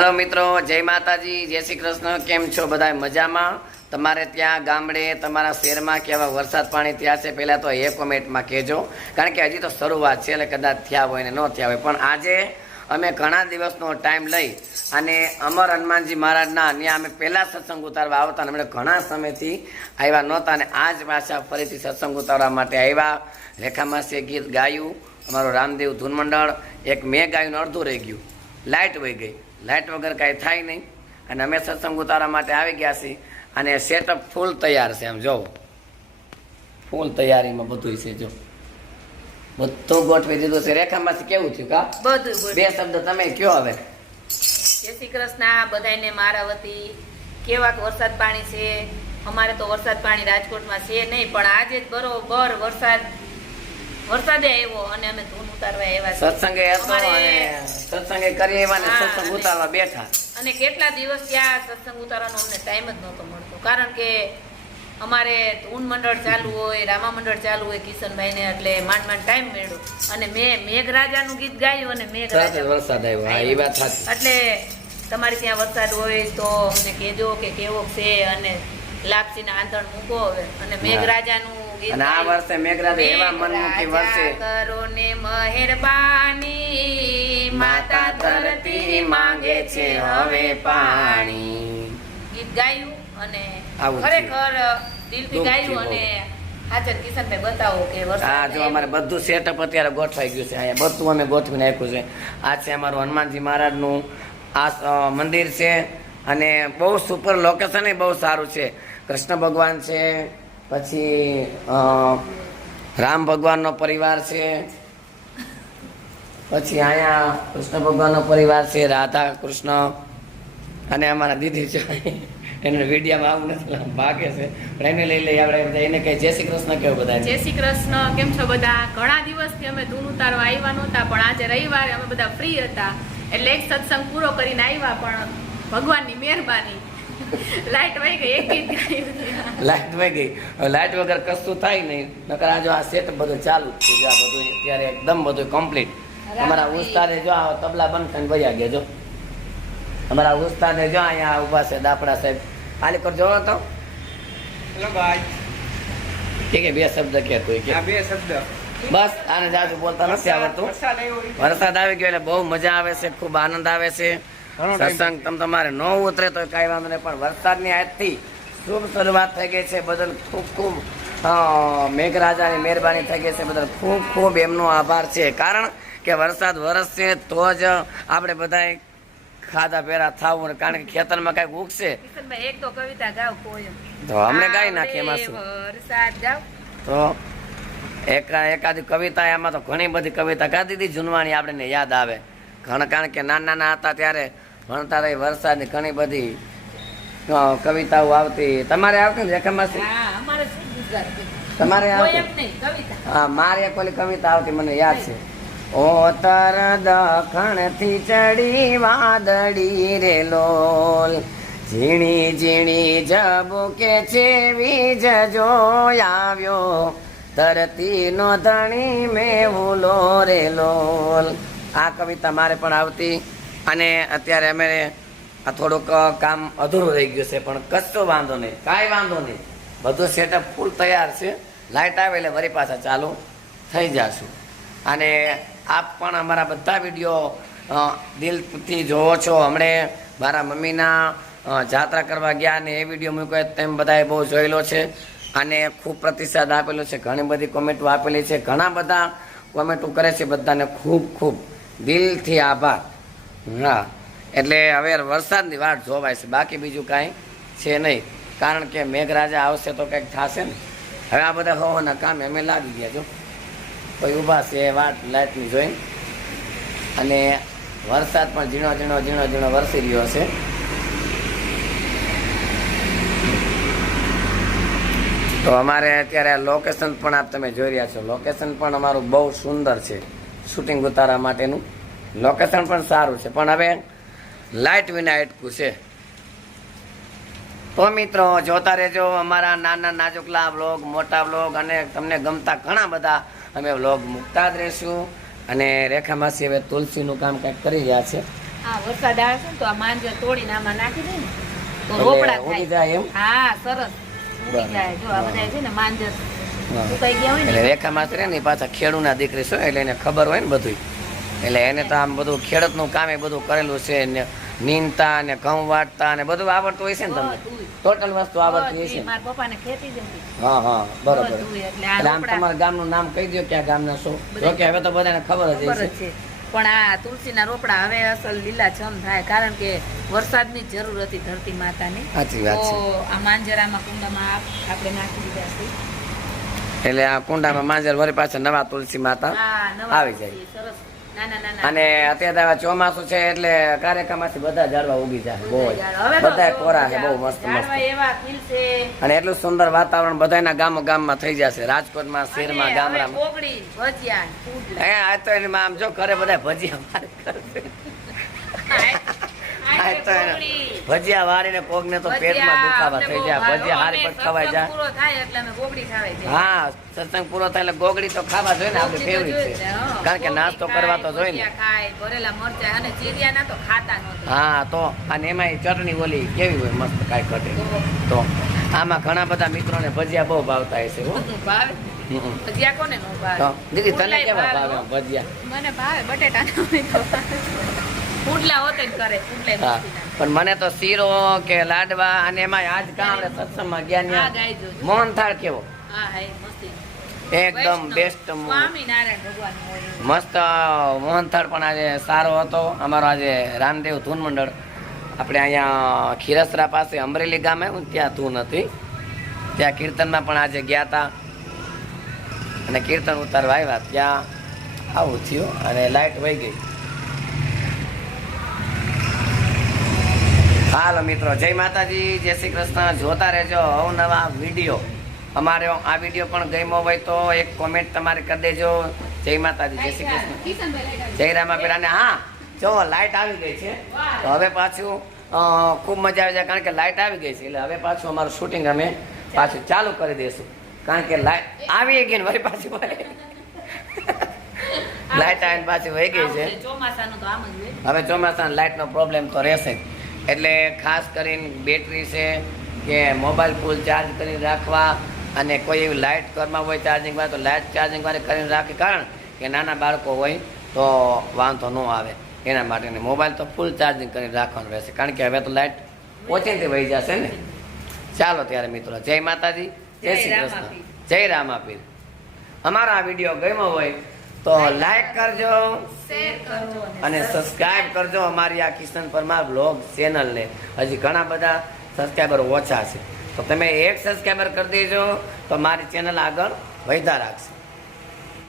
Hello મિત્રો, જય માતાજી, જય શ્રી કૃષ્ણ। કેમ છો બધા? મજામાં? તમારે ત્યાં ગામડે, તમારા શહેરમાં કેવા વરસાદ પાણી થયા છે પહેલાં તો એ કોમેન્ટમાં કહેજો, કારણ કે હજી તો શરૂઆત છે, એટલે કદાચ થયા હોય ને ન થયા હોય, પણ આજે અમે ઘણા દિવસનો ટાઈમ લઈ અને અમર હનુમાનજી મહારાજના ત્યાં અમે પહેલાં સત્સંગ ઉતારવા આવતા અને અમને ઘણા સમયથી આવ્યા નહોતા અને આજ પાછા ફરીથી સત્સંગ ઉતારવા માટે આવ્યા। રેખામાસીએ ગીત ગાયું, અમારું રામદેવ ધૂન મંડળ, એક મેં ગાયું અડધું રહી ગયું, લાઇટ વહી ગઈ, લાઇટ વગર કાંઈ થાય નહીં અને અમે સત્સંગ ઉતારવા માટે આવી ગયા છીએ અને સેટઅપ ફૂલ તૈયાર છે। આમ જોવો, ફૂલ તૈયારીમાં બધું છે, જો બધું ગોઠવી દીધું છે। રેખામાંથી કેવું થયું કા? બધું બે શબ્દ તમે કયો હવે। જય શ્રી કૃષ્ણ બધાને મારા વતી। કેવાક વરસાદ પાણી છે? અમારે તો વરસાદ પાણી રાજકોટમાં છે નહીં, પણ આજે જ બરોબર વરસાદે આવ્યો અને અમે ધૂન ઉતારવા આવ્યા છીએ। સત્સંગે હતો અને સત્સંગે કરી આવ્યા ને સત્સંગ ઉતારવા બેઠા અને કેટલા દિવસ ત્યાં સત્સંગ ઉતારવાનો અમને ટાઈમ જ નહોતો મળતો, કારણ કે અમારે ધૂન મંડળ ચાલુ હોય, રામા મંડળ ચાલુ હોય કિશનભાઈને, એટલે માંડ ટાઈમ મળ્યો અને મેં મેઘરાજાનું ગીત ગાયું અને મેઘરાજા વરસાદ આવ્યો। એ વાત સાચી। એટલે તમારે ત્યાં વરસાદ હોય તો અમને કહેજો કે કેવો છે અને લાપસીના આંધણ મૂકો હવે અને મેઘરાજાનું ગીત અને આ વર્ષે મેઘરાજા એવા મનમુખી વર્ષે કરો ને મહેરબાની, માતા ધરતી માંગે છે હવે પાણી ગીત ગાયું અને ખરેખર દિલથી ગાયું અને હાજર કિશનભાઈ બતાવો કે હા જો અમારે બધું સેટઅપ અત્યારે ગોઠવાઈ ગયું છે, અહીંયા બધું અમે ગોઠવી નાખ્યું છે। આ છે અમારું હનુમાનજી મહારાજનું આ મંદિર છે અને બહુ સુપર લોકેશન એ બહુ સારું છે। કૃષ્ણ ભગવાન છે, પછી રામ ભગવાનનો પરિવાર છે, પછી અહીંયા કૃષ્ણ ભગવાનનો પરિવાર છે, રાધા કૃષ્ણ અને અમારા દીદી છે, એને વિડીયામાં આવું નથી ભાગે છે, પણ એને લઈ લઈ આપણે એને કઈ જય શ્રી કૃષ્ણ કેવું બધા? જય શ્રી કૃષ્ણ, કેમ છો બધા? ઘણા દિવસથી અમે ધૂન ઉતારવા આવ્યા નહોતા, પણ આજે રવિવારે અમે બધા ફ્રી હતા એટલે એક સત્સંગ પૂરો કરીને આવ્યા, પણ ભગવાનની મહેરબાની લાઈટ વહી ગઈ, એક ગીત ગાયું, લાઈટ વહી ગઈ। લાઈટ વગર કશું થાય નહીં, નકર આ જો આ સેટ બધું ચાલુ જ છે, આ બધું અત્યારે એકદમ બધું કમ્પ્લીટ। અમારા ઉસ્તાદે જો આ તબલા બંધ કરીને વયા ગયા, જો અમારા ઉસ્તાદે જો અહીંયા ઉભા છે દાપડા સાહેબ, આલી કર જોવો તો હેલો ભાઈ કે બે શબ્દ કે કોઈ કે બે શબ્દ બસ, આને જાજુ બોલતા નથી આવડતું। વરસાદ આવી ગયો એટલે બહુ મજા આવે છે, ખૂબ આનંદ આવે છે। સત્સંગ તમારે ન ઉતરે તો કઈ વાંધો નહીં, પણ વરસાદની આજથી શુભ શરૂઆત થઈ ગઈ છે, બદલ ખૂબ ખૂબ મેઘરાજાની મહેરબાની થઈ ગઈ છે, બદલ ખૂબ ખૂબ એમનો આભાર છે। કારણ કે વરસાદ વરસશે તો જ આપણે બધા ખાધા પહેરા થાવું, કારણ કે ખેતરમાં કઈક ઉગશે કિશનભાઈ એક તો કવિતા ગાવ પોયમ તો અમને ગાઈ નાખીએ એમાં શું? વરસાદ ગાવ તો એકાદી કવિતા, એમાં તો ઘણી બધી કવિતા ગાતી હતી જૂનવાણી, આપણને યાદ આવે કારણ કે નાના હતા ત્યારે ભણતા રહી વરસાદની ઘણી બધી કવિતાઓ આવતી। તમારે આવતી ને રેખામાંથી? તમારે હા, મારે એક ઓલી કવિતા આવતી મને યાદ છે, ઓતર દખણ થી ચડી વાદળી રે લોલ, ઝીણી ઝીણી ઝબુકે છે વીજ જો આવ્યો, ધરતી નો ધણી મેહુલો રે લોલ। આ કવિતા મારે પણ આવતી અને અત્યારે અમે આ થોડુંક કામ અધૂરું રહી ગયું છે, પણ કશો વાંધો નહીં, કાંઈ વાંધો નહીં, બધું સેટઅપ ફૂલ તૈયાર છે। લાઇટ આવે એટલે વળી પાછા ચાલુ થઈ જશું અને આપ પણ અમારા બધા વિડીયો દિલથી જોવો છો। હમણે મારા મમ્મીના જાત્રા કરવા ગયા ને એ વિડીયો મૂક્યો, તેમ બધાએ બહુ જોયેલો છે અને ખૂબ પ્રતિસાદ આપેલો છે, ઘણી બધી કોમેન્ટો આપેલી છે, ઘણા બધા કોમેન્ટો કરે છે, બધાને ખૂબ ખૂબ દિલથી આભાર। હા, એટલે હવે વરસાદની વાટ જોવાય છે, બાકી બીજું કાંઈ છે નહીં, કારણ કે મેઘરાજા આવશે તો કંઈક થશે ને। હવે આ બધા હોવાના કામે અમે લાગી ગયા, જો કોઈ ઊભા છે વાટ લાઇટની જોઈને, અને વરસાદ પણ ઝીણો ઝીણો ઝીણો ઝીણો વરસી રહ્યો છે। તો અમારે અત્યારે લોકેશન પણ આપ તમે જોઈ રહ્યા છો, લોકેશન પણ અમારું બહુ સુંદર છે, શૂટિંગ ઉતારવા માટેનું લોકેશન પણ સારું છે, પણ હવે લાઇટ વિના અટકું છે। તો મિત્રો જોતા રહેજો અમારા નાના નાજુકલા વ્લોગ, મોટા વ્લોગ અને તમને ગમતા ઘણા બધા અમે વ્લોગ મૂકતા જ રહીશું। અને રેખા માસી હવે તુલસીનું કામ કંઈક કરી રહ્યા છે, આ વરસાદ આવે છે ને તો આ માંજર તોડીને આમાં નાખી દે ને તો એટલે રોપડા ઉગી થાય. જાય એમ? હા સરસ ઉગી બરાબર. જાય. જો આ બધા છે ને માંજર હા. સુકાઈ ગયા હોય એટલે ને રેખા માસ્તર ને ઈ પાછા ખેડૂના દીકરી છે એટલે એને ખબર હોય ને બધું. એટલે એને તો આમ બધું ખેડૂતનું કામ એ બધું કરેલું છે ને નીંદતા ને ઘઉં વાટતા ને બધું આવડતું હોય છે ને તમને બધુંય. ટોટલ વસ્તુ આવડતી હોય છે બધુંય. મારા પપ્પાને ખેતી જ હતી. હા હા બરોબર બધુંય. એટલે આ એટલે આમ રોપડા તમારા ગામનું નામ કહી દો ક્યાં ગામના છો બધા જો કે હવે તો બધાને ખબર જ ખબર જ હશે છે. પણ આ તુલસીના રોપડા હવે અસલ લીલાછમ થાય કારણ કે વરસાદની જરૂર હતી ધરતી માતાની. સાચી વાત છે તો આ માંજરામાં કુંડામાં આપણે નાખી દીધા છે. એટલે આ કુંડામાં માંજર વળી પાછા નવા તુલસી માતા હા, નવા આવી જાય. તુલસી, સરસ નાના નાના અને અત્યારે હવે ચોમાસું છે એટલે કાર્યક્રમમાંથી બધા ઝાડવા ઉગી જાય બહુ જ. હવે તો બધા જો કોરા છે બધા બહુ મસ્ત ઝાડવા મસ્ત એવા ખીલશે. અને એટલું સુંદર વાતાવરણ બધાના ગામમાં થઈ જશે રાજકોટમાં શહેરમાં અને હવે ગામડામાં કોગળી, ભજીયા, પુડલા. હે આ તો એની આમ જો ઘરે બધા ભજીયા મારે કરશે આ તો એને કોગળી. ભજીયા વાળીને કોકને તો પેટમાં દુખાવા થઈ જાય ભજીયા હારી પર ખવાય જાય પૂરો થાય એટલે અમે કોગળી ખાવાય જાય. હા સત્સંગ પૂરો થાય એટલે ગોગડી તો ખાવા જોઈએ ને આપણે કોગળી તો ફેવરિટ જોઈએ છે જ, હા. કારણ કે નાસ્તો કોગળી કરવા તો ખાય, જોઈએ ને ભજીયા ખાય, ભરેલા મરચાં અને ચીરિયાના તો ખાતા નહોતા. હા તો અને એમાં ચટણી ઓલી કેવી હોય મસ્ત કાંઈ ઘટે તો આમાં ઘણા બધા મિત્રોને ભજીયા બહુ ભાવતા હશે હો બધું ભાવે. હમ. ભજીયા કોને ન ભાવે? તો દીદી તને પુડલાય કેવા ભાવે, ભાવે હો. ભજીયા મને ભાવે બટેટાના હોય તો ભાવે. પુડલા હોતે જ કરે, પુડલાય હા મસ્તીના. પણ મને તો શીરો કે લાડવા અને એમાં આજ કાં આપણે સત્સંગમાં ગયા હા, ત્યાં ગાય જોજો. મોહનથાળ કેવો હા, હા, એ મસ્તી. એકદમ વૈષ્ણવ, બેસ્ટ સ્વામિનારાયણ ભગવાનનું હોય એવું. મસ્ત મોહનથાળ પણ આજે સારો હતો અમારો આજે રામદેવ ધૂન મંડળ આપણે અહીંયા ખીરસરા પાસે અમરેલી ગામ આવ્યું ને ત્યાં ધૂન હતી ત્યાં કીર્તનમાં પણ આજે ગયા હતા અને કીર્તન ઉતારવા આવ્યા ત્યાં આવું થયું અને લાઇટ વહી ગઈ. હાલો મિત્રો જય માતાજી જય શ્રી કૃષ્ણ જોતા રહેજો અવનવા વિડીયો અમારે આ વિડીયો પણ ગમ્યો હોય તો એક કોમેન્ટ તમારે કરી દેજો જય માતાજી જય શ્રી કૃષ્ણ કિશનભાઈ લાઈટ જય રામાપીર અને હા જો લાઇટ આવી ગઈ છે તો હવે પાછું ખૂબ મજા આવી જાય કારણ કે લાઇટ આવી ગઈ છે એટલે હવે પાછું અમારું શૂટિંગ અમે પાછું ચાલુ કરી દઈશું કારણ કે લાઇટ આવી ગઈ ને વળી પાછી લાઇટ આવીને પાછી વહી ગઈ છે. આવું છે, ચોમાસાનું તો આમ જ હોય. હવે ચોમાસામાં લાઇટનો પ્રોબ્લેમ તો રહેશે જ એટલે ખાસ કરીને બેટરી છે કે મોબાઈલ ફૂલ ચાર્જ કરીને રાખવા અને કોઈ એવી લાઇટ ઘરમાં હોય ચાર્જિંગ વાળી તો લાઇટ ચાર્જિંગ વાળી કરીને રાખે કારણ કે નાના બાળકો હોય તો વાંધો ન આવે એના માટે મોબાઈલ તો ફૂલ ચાર્જિંગ કરીને રાખવાનું રહેશે કારણ કે હવે તો લાઇટ ઓચિંતી વહી જશે ને. ચાલો ત્યારે મિત્રો જય માતાજી જય શ્રી કૃષ્ણ જય રામાપીર. અમારો આ વિડીયો ગમ્યો હોય તો લાઈક કરજો શેર કરજો અને સબસ્ક્રાઇબ કરજો અમારી આ કિશન પરમાર બ્લોગ ચેનલને. હજી ઘણા બધા સબસ્ક્રાઈબર ઓછા છે તો તમે એક સબસ્ક્રાઈબર કરી દેજો તો મારી ચેનલ આગળ વધતા રાખશે.